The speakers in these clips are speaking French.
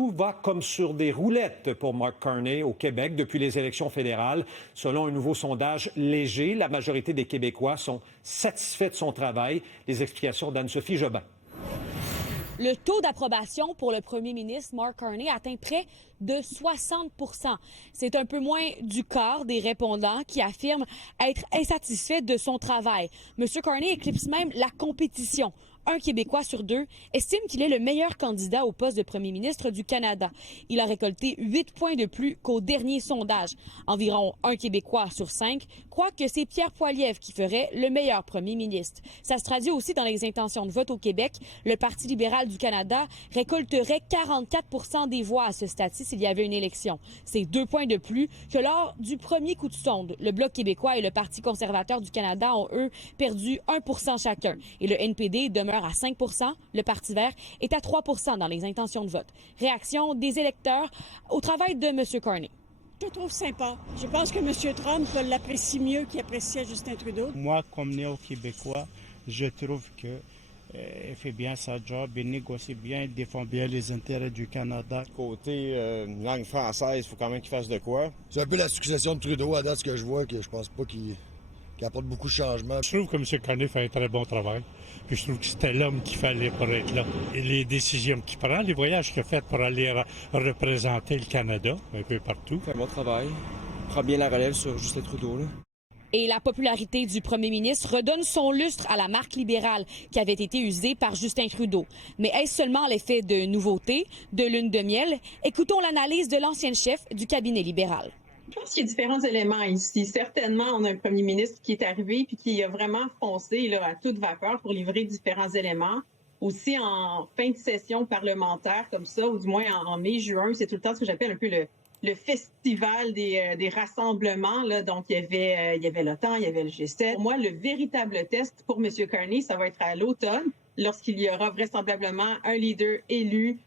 tout va comme sur des roulettes pour Mark Carney au Québec depuis les élections fédérales. Selon un nouveau sondage léger, la majorité des Québécois sont satisfaits de son travail. Les explications d'Anne-Sophie Jobin. Le taux d'approbation pour le premier ministre Mark Carney atteint près de 60 %. C'est un peu moins du quart des répondants qui affirment être insatisfaits de son travail. M. Carney éclipse même la compétition. Un Québécois sur deux estime qu'il est le meilleur candidat au poste de premier ministre du Canada. Il a récolté 8 points de plus qu'au dernier sondage. Environ un Québécois sur 5 croit que c'est Pierre Poilievre qui ferait le meilleur premier ministre. Ça se traduit aussi dans les intentions de vote au Québec. Le Parti libéral du Canada récolterait 44 % des voix à ce stade-ci s'il y avait une élection. C'est 2 points de plus que lors du premier coup de sonde. Le Bloc québécois et le Parti conservateur du Canada ont, eux, perdu 1 % chacun. Et le NPD demeure à 5 %. Le Parti vert est à 3 % dans les intentions de vote. Réaction des électeurs au travail de M. Carney. Je le trouve sympa. Je pense que M. Trump l'apprécie mieux qu'il appréciait Justin Trudeau. Moi, comme néo-québécois, je trouve que il fait bien sa job, il négocie bien, il défend bien les intérêts du Canada. Côté langue française, il faut quand même qu'il fasse de quoi. C'est un peu la succession de Trudeau à date, ce que je vois, que je pense pas qu'il apporte beaucoup de changements. Je trouve que M. Carney fait un très bon travail. Puis je trouve que c'était l'homme qu'il fallait pour être là. Et les décisions qu'il prend, les voyages qu'il a fait pour aller représenter le Canada un peu partout. Il fait un bon travail. Il prend bien la relève sur Justin Trudeau, là. Et la popularité du premier ministre redonne son lustre à la marque libérale qui avait été usée par Justin Trudeau. Mais est-ce seulement l'effet de nouveauté, de lune de miel? Écoutons l'analyse de l'ancienne chef du cabinet libéral. Je pense qu'il y a différents éléments ici. Certainement, on a un premier ministre qui est arrivé puis qui a vraiment foncé là, à toute vapeur pour livrer différents éléments. Aussi, en fin de session parlementaire comme ça, ou du moins en mai-juin, c'est tout le temps ce que j'appelle un peu le festival des rassemblements. Là. Donc, il y avait l'OTAN, il y avait le G7. Pour moi, le véritable test pour M. Carney, ça va être à l'automne, lorsqu'il y aura vraisemblablement un leader élu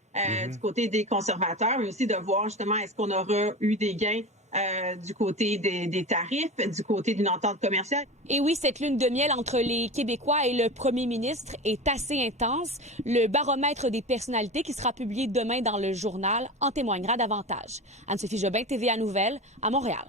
du côté des conservateurs, mais aussi de voir justement est-ce qu'on aura eu des gains du côté des tarifs, du côté d'une entente commerciale. Et oui, cette lune de miel entre les Québécois et le premier ministre est assez intense. Le baromètre des personnalités qui sera publié demain dans le journal en témoignera davantage. Anne-Sophie Jobin, TVA Nouvelles, à Montréal.